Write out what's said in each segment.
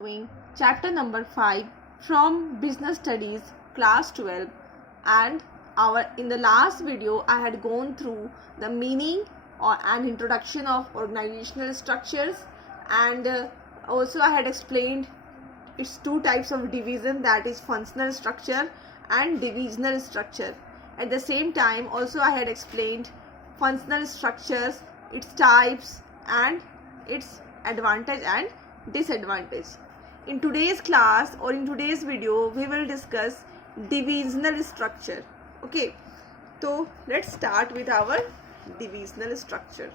Doing chapter number 5 from business studies class 12, and our in the last video I had gone through the meaning or an introduction of organizational structures, and also I had explained its two types of division, that is functional structure and divisional structure. At the same time also I had explained functional structures, its types and its advantage and disadvantage. In today's class or in today's video we will discuss divisional structure. Okay, so let's start with our divisional structure.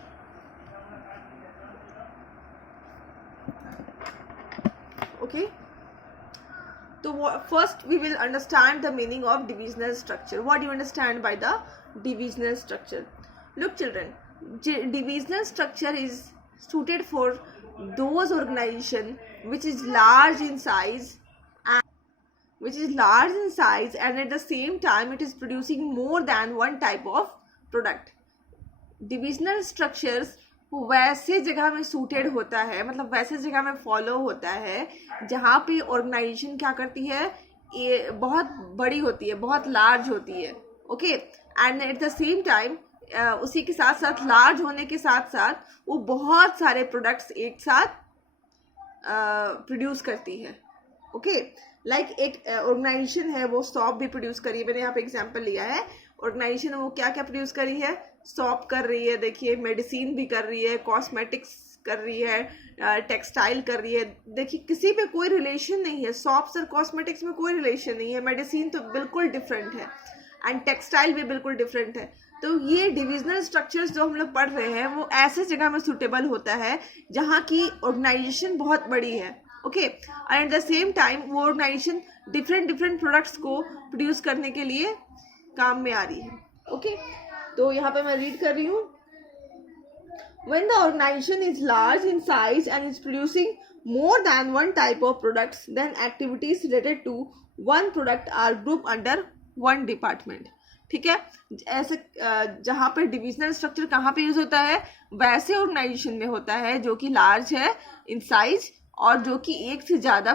Okay, so first we will understand the meaning of divisional structure. What do you understand by the divisional structure? Look children, divisional structure is suited for those organization which is large in size and at the same time it is producing more than one type of product. Divisional structures वैसे जगह में suited होता है, मतलब वैसे जगह में follow होता है जहाँ पे ऑर्गेनाइजेशन क्या करती है, ये बहुत बड़ी होती है, बहुत लार्ज होती है. Okay, and at the same time उसी के साथ साथ लार्ज होने के साथ साथ वो बहुत सारे प्रोडक्ट्स एक साथ प्रोड्यूस करती है. ओके, लाइक एक ऑर्गेनाइजेशन है वो सॉप भी प्रोड्यूस करी है. मैंने यहाँ पे एग्जांपल लिया है. ऑर्गेनाइजेशन वो क्या क्या प्रोड्यूस करी है, सॉप कर रही है, देखिए मेडिसिन भी कर रही है, कॉस्मेटिक्स कर रही है, टेक्सटाइल कर रही है. देखिए किसी पे कोई रिलेशन नहीं है, सॉप्स और कॉस्मेटिक्स में कोई रिलेशन नहीं है. मेडिसिन तो बिल्कुल डिफरेंट है एंड टेक्सटाइल भी बिल्कुल डिफरेंट है. तो ये डिविजनल स्ट्रक्चर्स जो हम लोग पढ़ रहे हैं वो ऐसे जगह में सूटेबल होता है जहाँ की ऑर्गेनाइजेशन बहुत बड़ी है. Okay, and at the same time वो ऑर्गेनाइजेशन डिफरेंट प्रोडक्ट्स को प्रोड्यूस करने के लिए काम में आ रही है. ओके, तो यहाँ पे मैं रीड कर रही हूँ. When the organization is large in size and is producing more than one type of products, then activities related to one product are grouped under one department. ठीक है, ऐसे जहाँ पे डिविजनल स्ट्रक्चर कहाँ पे यूज होता है, वैसे ऑर्गेनाइजेशन में होता है जो कि लार्ज है इन साइज और जो कि एक से ज़्यादा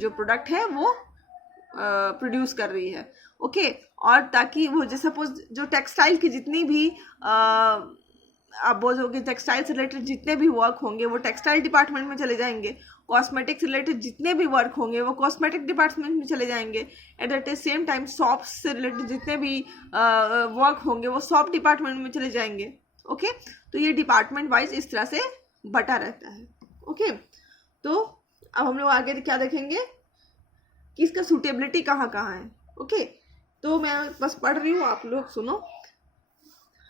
जो प्रोडक्ट है वो प्रोड्यूस कर रही है. ओके, और ताकि वो जैसे सपोज जो टेक्सटाइल की जितनी भी आप बोलोगे टेक्सटाइल से रिलेटेड जितने भी वर्क होंगे वो टेक्सटाइल डिपार्टमेंट में चले जाएंगे, कॉस्मेटिक से रिलेटेड जितने भी वर्क होंगे वो कॉस्मेटिक डिपार्टमेंट में चले जाएंगे. At the same time shop से रिलेटेड जितने भी वर्क होंगे वो सॉप डिपार्टमेंट में चले जाएंगे. ओके, तो ये डिपार्टमेंट वाइज इस तरह से बटा रहता है. ओके, तो अब हम लोग आगे क्या देखेंगे कि इसका सूटेबिलिटी कहाँ कहाँ है. ओके, तो मैं बस पढ़ रही हूँ, आप लोग सुनो.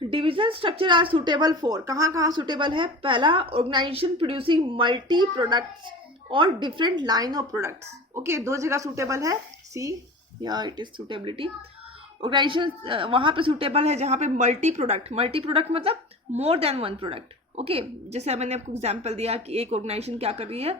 Division structure are suitable for, कहाँ कहाँ सुटेबल है. पहला, ऑर्गेनाइजेशन प्रोड्यूसिंग मल्टी प्रोडक्ट्स और different line of products. Okay, दो जगह सुटेबल है. सी या इट इज सुटेबिलिटी. ऑर्गेनाइजेशन वहाँ पे सुटेबल है जहाँ पे मल्टी प्रोडक्ट मतलब more than one product. Okay, जैसे मैंने आपको एग्जाम्पल दिया कि एक ऑर्गेनाइजेशन क्या कर रही है,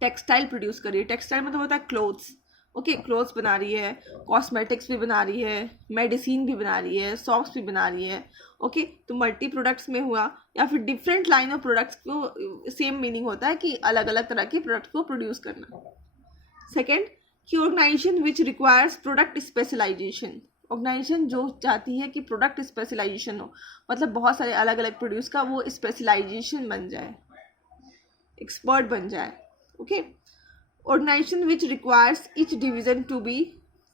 टेक्सटाइल प्रोड्यूस कर रही है. टेक्सटाइल मतलब होता है क्लोथ्स. ओके, क्लोथ्स बना रही है, कॉस्मेटिक्स भी बना रही है, मेडिसिन भी बना रही है, सॉप्स भी बना रही है. ओके, तो मल्टी प्रोडक्ट्स में हुआ, या फिर डिफरेंट लाइन ऑफ प्रोडक्ट्स को सेम मीनिंग होता है कि अलग अलग तरह के प्रोडक्ट्स को प्रोड्यूस करना. सेकेंड, कि organisation which requires product specialisation. Organisation जो चाहती है कि प्रोडक्ट स्पेशलाइजेशन हो, मतलब बहुत सारे अलग अलग प्रोड्यूस का वो स्पेशलाइजेशन बन जाए, एक्सपर्ट बन जाए. Okay, organization which requires each division to be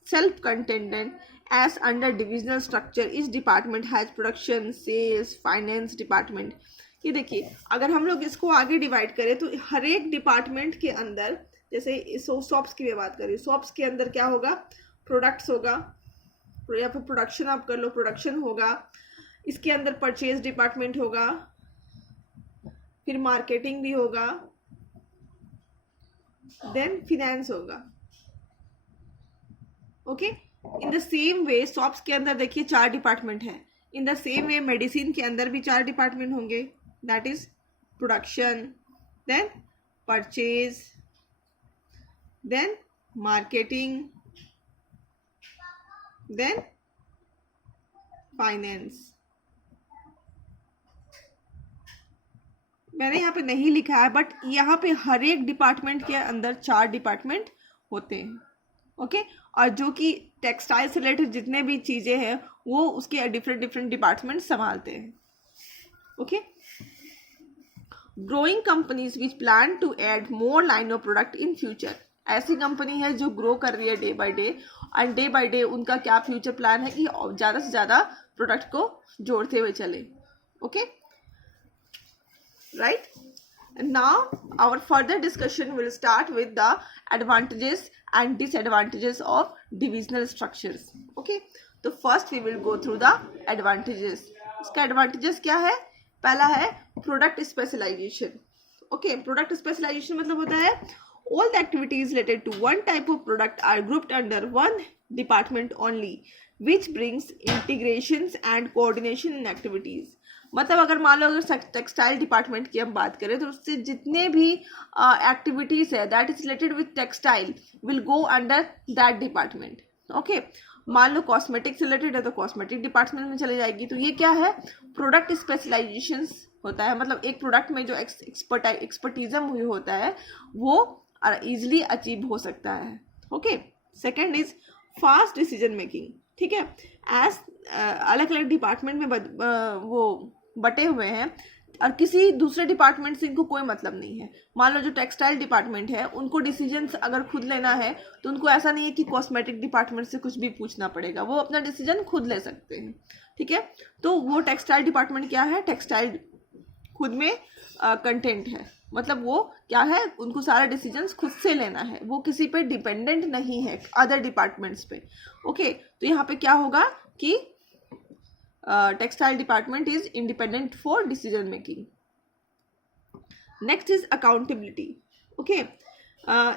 self-contained as under divisional structure. each department has production, sales, finance department. ये देखिए, अगर हम लोग इसको आगे डिवाइड करें तो हर एक डिपार्टमेंट के अंदर, जैसे सॉप्स की बात करें, सॉप्स के अंदर क्या होगा, प्रोडक्ट्स होगा, या फिर प्रोडक्शन आप कर लो, प्रोडक्शन होगा. इसके अंदर परचेज डिपार्टमेंट होगा, फिर मार्केटिंग भी होगा, देन फिनेंस होगा. Okay, in the same way shops के अंदर देखिए 4 डिपार्टमेंट है. In the same way medicine के अंदर भी 4 डिपार्टमेंट होंगे, that is production, then purchase, then marketing, then finance. मैंने यहाँ पे नहीं लिखा है, बट यहाँ पे हर एक डिपार्टमेंट के अंदर 4 डिपार्टमेंट होते हैं, ओके। और जो कि टेक्सटाइल से रिलेटेड जितने भी चीज़ें हैं वो उसके डिफरेंट डिफरेंट डिपार्टमेंट संभालते हैं, okay. Growing companies which plan to add more line of product in future, ऐसी कंपनी है जो ग्रो कर रही है day by day, and day by day उनका क्या फ्यूचर प्लान है कि ज़्यादा से ज़्यादा प्रोडक्ट को जोड़ते हुए चले, okay, right. Now our further discussion will start with the advantages and disadvantages of divisional structures, okay। तो first we will go through the advantages। इसका advantages क्या है? पहला है product specialization, okay। product specialization मतलब होता है all the activities related to one type of product are grouped under one department only, which brings integrations and coordination in activities। मतलब अगर मान लो अगर टेक्सटाइल डिपार्टमेंट की हम बात करें तो उससे जितने भी एक्टिविटीज़ है that is related with textile will go under that department, okay. मान लो कॉस्मेटिक से रिलेटेड है तो कॉस्मेटिक डिपार्टमेंट में चले जाएगी। तो ये क्या है? प्रोडक्ट स्पेशलाइजेशन होता है, मतलब एक प्रोडक्ट में जो एक्सपर्टिज्म हुई होता है वो ईजिली अचीव हो सकता है, okay. Second is fast decision making, ठीक है। एज अलग अलग डिपार्टमेंट में वो बटे हुए हैं और किसी दूसरे डिपार्टमेंट से इनको कोई मतलब नहीं है। मान लो जो टेक्सटाइल डिपार्टमेंट है उनको डिसीजंस अगर खुद लेना है तो उनको ऐसा नहीं है कि कॉस्मेटिक डिपार्टमेंट से कुछ भी पूछना पड़ेगा, वो अपना डिसीजन खुद ले सकते हैं, ठीक है। तो वो टेक्सटाइल डिपार्टमेंट क्या है? टेक्सटाइल खुद में कंटेंट है, मतलब वो क्या है, उनको सारा डिसीजंस खुद से लेना है, वो किसी पे डिपेंडेंट नहीं है अदर डिपार्टमेंट्स पे, ओके। तो यहाँ पे क्या होगा कि textile department is independent for decision making. Next is accountability, okay.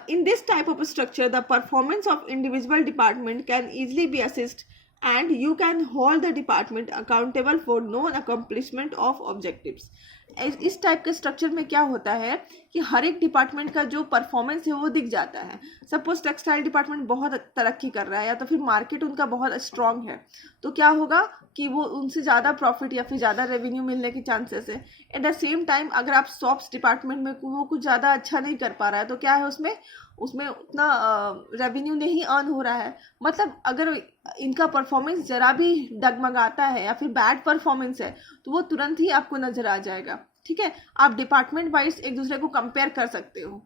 In this type of structure, the performance of individual department can easily be assessed and you can hold the department accountable for known accomplishment of objectives। इस type के structure में क्या होता है कि हर एक department का जो परफॉर्मेंस है वो दिख जाता है। सपोज टेक्सटाइल डिपार्टमेंट बहुत तरक्की कर रहा है या तो फिर मार्केट उनका बहुत स्ट्रांग है, तो क्या होगा कि वो उनसे ज़्यादा प्रॉफिट या फिर ज़्यादा रेवेन्यू मिलने के चांसेस है। एट द सेम टाइम अगर आप सॉफ्ट डिपार्टमेंट में वो कुछ ज़्यादा अच्छा नहीं कर पा रहा है तो क्या है उसमें उतना रेवेन्यू नहीं अर्न हो रहा है। मतलब अगर इनका परफॉर्मेंस ज़रा भी डगमगाता है या फिर बैड परफॉर्मेंस है तो वो तुरंत ही आपको नज़र आ जाएगा, ठीक है। आप डिपार्टमेंट वाइज एक दूसरे को कंपेयर कर सकते हो,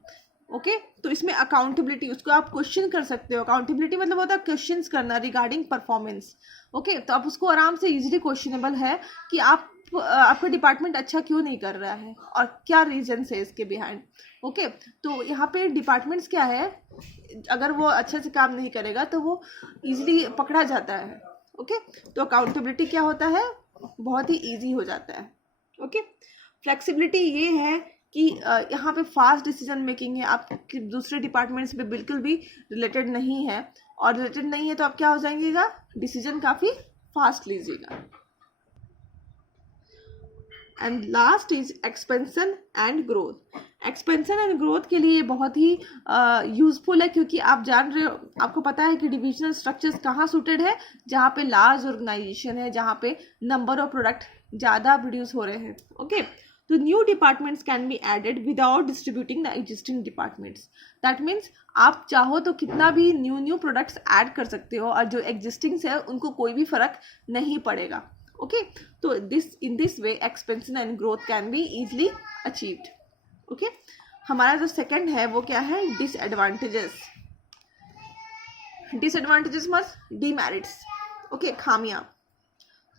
ओके। तो इसमें अकाउंटेबिलिटी, उसको आप क्वेश्चन कर सकते हो। अकाउंटेबिलिटी मतलब होता है क्वेश्चंस करना रिगार्डिंग परफॉर्मेंस, ओके। तो आप उसको आराम से इजीली क्वेश्चनेबल है कि आपका डिपार्टमेंट अच्छा क्यों नहीं कर रहा है और क्या रीजन है इसके बिहाइंड, ओके। तो यहाँ पे डिपार्टमेंट्स क्या है, अगर वो अच्छे से काम नहीं करेगा तो वो इजीली पकड़ा जाता है, ओके। तो अकाउंटेबिलिटी क्या होता है, बहुत ही ईजी हो जाता है, ओके। फ्लेक्सिबिलिटी ये है कि यहाँ पे फास्ट डिसीजन मेकिंग है, आप दूसरे डिपार्टमेंट्स पे बिल्कुल भी रिलेटेड नहीं है, और रिलेटेड नहीं है तो आप क्या हो जाएंगेगा, डिसीजन काफ़ी फास्ट लीजिएगा। And last is expansion and growth. Expansion and growth के लिए बहुत ही यूजफुल है, क्योंकि आप जान रहे हो, आपको पता है कि डिविजनल स्ट्रक्चर्स कहाँ सूटेड है, जहाँ पे लार्ज ऑर्गेनाइजेशन है, जहाँ पे नंबर ऑफ प्रोडक्ट ज़्यादा प्रोड्यूस हो रहे हैं, ओके। तो new departments can be added without distributing the existing departments. That means आप चाहो तो कितना भी न्यू प्रोडक्ट्स ऐड कर सकते हो और जो एग्जिस्टिंग्स है उनको कोई भी फर्क नहीं पड़ेगा, ओके। तो in this way expansion and growth can be easily achieved, okay. हमारा जो सेकंड है वो क्या है, डिसएडवांटेजेस। डिसएडवांटेजेस मतलब डीमेरिट्स, ओके, खामियां।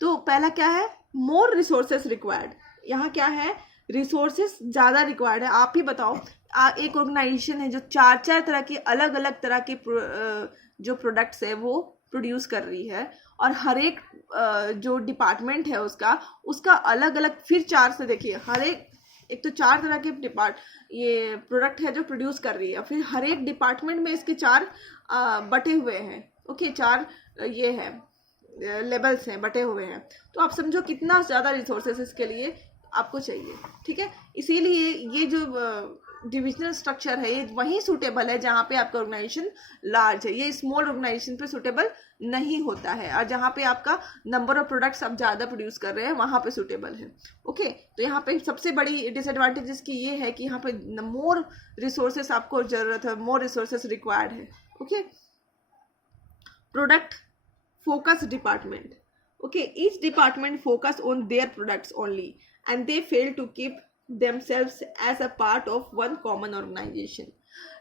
तो पहला क्या है, मोर रिसोर्सेस रिक्वायर्ड। यहाँ क्या है, रिसोर्सेस ज़्यादा रिक्वायर्ड है। आप ही बताओ, एक ऑर्गेनाइजेशन है जो चार तरह के अलग अलग तरह के जो प्रोडक्ट्स है वो प्रोड्यूस कर रही है, और हर एक जो डिपार्टमेंट है उसका अलग अलग, फिर 4 से देखिए, हर एक तो 4 तरह के ये प्रोडक्ट है जो प्रोड्यूस कर रही है, फिर हर एक डिपार्टमेंट में इसके 4 बटे हुए हैं, ओके। 4 ये है लेवल्स हैं, बटे हुए हैं। तो आप समझो कितना ज़्यादा रिसोर्सेस इसके लिए आपको चाहिए, ठीक है। इसीलिए ये जो डिविजनल स्ट्रक्चर है ये वहीं सूटेबल है जहाँ पे आपका ऑर्गेनाइजेशन लार्ज है, ये स्मॉल ऑर्गेनाइजेशन पे सूटेबल नहीं होता है, और जहाँ पे आपका नंबर ऑफ प्रोडक्ट्स आप ज़्यादा प्रोड्यूस कर रहे हैं वहाँ पे सूटेबल है। ओके, तो यहाँ पे सबसे बड़ी डिसएडवांटेज इसकी ये है कि यहाँ पे मोर रिसोर्सेस आपको ज़रूरत है, मोर रिसोर्सेस रिक्वायर्ड है। Okay, product focus department. Okay, each department focus on their products only and they fail to keep themselves as a part of one common organization.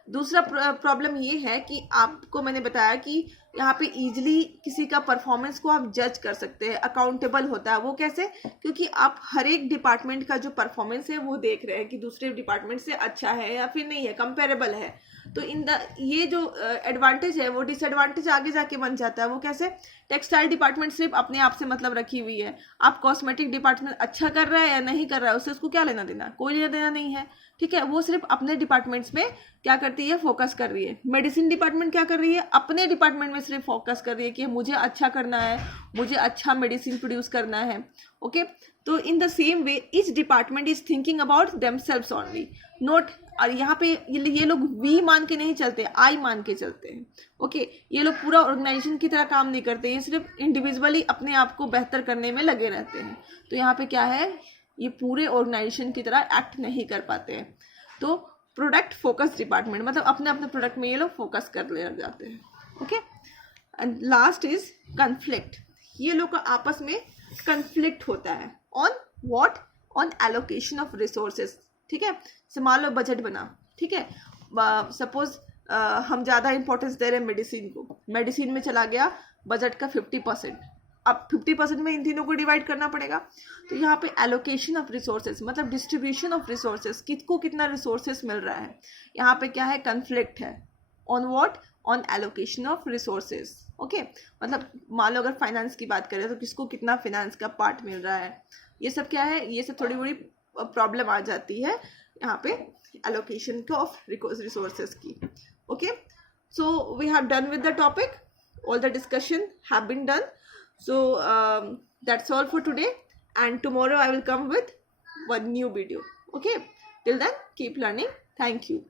दूसरा प्रॉब्लम ये है कि आपको मैंने बताया कि यहाँ पे इजीली किसी का परफॉर्मेंस को आप जज कर सकते हैं, अकाउंटेबल होता है। वो कैसे? क्योंकि आप हर एक डिपार्टमेंट का जो परफॉर्मेंस है वो देख रहे हैं कि दूसरे डिपार्टमेंट से अच्छा है या फिर नहीं है, कंपेरेबल है। तो ये जो एडवांटेज है वो डिसएडवांटेज आगे जाके बन जाता है। वो कैसे? टेक्सटाइल डिपार्टमेंट सिर्फ अपने आप से मतलब रखी हुई है, आप कॉस्मेटिक डिपार्टमेंट अच्छा कर रहा है या नहीं कर रहा है उससे उसको क्या लेना देना, कोई लेना देना नहीं है। ठीक है, वो सिर्फ अपने डिपार्टमेंट्स में क्या करती है, फोकस कर रही है। मेडिसिन डिपार्टमेंट क्या कर रही है, अपने डिपार्टमेंट में सिर्फ फोकस कर रही है कि मुझे अच्छा करना है, मुझे अच्छा मेडिसिन प्रोड्यूस करना है। ओके, तो इन the same way each department is thinking about themselves only, not, और यहाँ पे ये लोग वी मान के नहीं चलते, आई मान के चलते हैं। ओके, ये लोग पूरा ऑर्गेनाइजेशन की तरह काम नहीं करते, ये सिर्फ इंडिविजुअली अपने आप को बेहतर करने में लगे रहते हैं। तो यहाँ पे क्या है, ये पूरे ऑर्गेनाइजेशन की तरह एक्ट नहीं कर पाते हैं। तो प्रोडक्ट फोकस डिपार्टमेंट मतलब अपने अपने प्रोडक्ट में ये लोग फोकस कर ले जाते हैं। Okay, and last is conflict, ये लोग का आपस में कन्फ्लिक्ट होता है on what, on allocation of resources. ठीक है, जैसे मान लो बजट बना, ठीक है, सपोज हम ज़्यादा इंपॉर्टेंस दे रहे हैं मेडिसिन को, मेडिसिन में चला गया बजट का 50%, अब 50% में इन तीनों को डिवाइड करना पड़ेगा। तो यहाँ पे एलोकेशन ऑफ रिसोर्सेज मतलब डिस्ट्रीब्यूशन ऑफ रिसोर्सेज, किसको कितना रिसोर्सेज मिल रहा है, यहाँ पे क्या है, कन्फ्लिक्ट है on what, on allocation of resources. Okay, मतलब मान लो अगर फाइनेंस की बात करें तो किसको कितना फाइनेंस का पार्ट मिल रहा है, ये सब क्या है, ये सब थोड़ी बड़ी प्रॉब्लम आ जाती है यहाँ पे एलोकेशन ऑफ रिसोर्सेज की। Okay, so we have done with the topic, all the discussion have been done. So that's all for today, and tomorrow I will come with one new video. Okay, till then keep learning. Thank you.